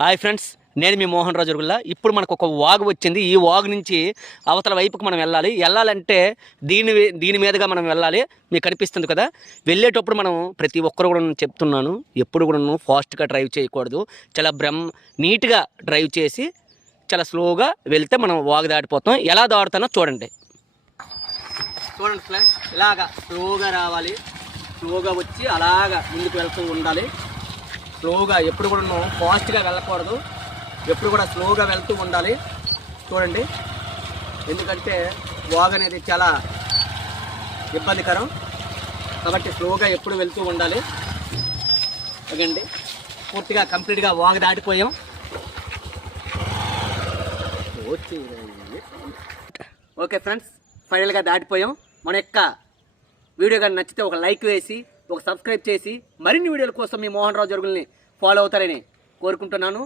Hi friends, నేను మీ మోహన్ రాజు జరుగుల్లా. ఇప్పుడు మనకు ఒక వాగు వచ్చింది. ఈ వాగు నుంచి అవతల వైపుకి మనం వెళ్ళాలంటే దీని మీదుగా మనం వెళ్ళాలి. మీకు కనిపిస్తుంది కదా. వెళ్ళేటప్పుడు మనం ప్రతి ఒక్కరు కూడా చెప్తున్నాను, ఎప్పుడు కూడా ఫాస్ట్గా డ్రైవ్ చేయకూడదు. చాలా నీట్గా డ్రైవ్ చేసి చాలా స్లోగా వెళ్తే మనం వాగు దాటిపోతాం. ఎలా దాటుతానో చూడండి ఫ్రెండ్స్. ఇలాగా స్లోగా రావాలి, స్లోగా వచ్చి అలాగా ముందుకు వెళ్తూ ఉండాలి. స్లోగా ఎప్పుడు కూడా ఫాస్ట్గా వెళ్ళకూడదు, ఎప్పుడు కూడా స్లోగా వెళ్తూ ఉండాలి. చూడండి, ఎందుకంటే వాగ్ అనేది చాలా ఇబ్బందికరం కాబట్టి స్లోగా ఎప్పుడు వెళ్తూ ఉండాలి. ఓకేండి, పూర్తిగా కంప్లీట్గా వాగ్ దాటిపోయాం. ఓకే ఫ్రెండ్స్, ఫైనల్గా దాటిపోయాం. మన యొక్క వీడియో కానీ నచ్చితే ఒక లైక్ వేసి ఒక సబ్స్క్రైబ్ చేసి మరిన్ని వీడియోల కోసం మీ మోహన్ రాజు జరుగుల్ని ఫాలో అవుతారని కోరుకుంటున్నాను.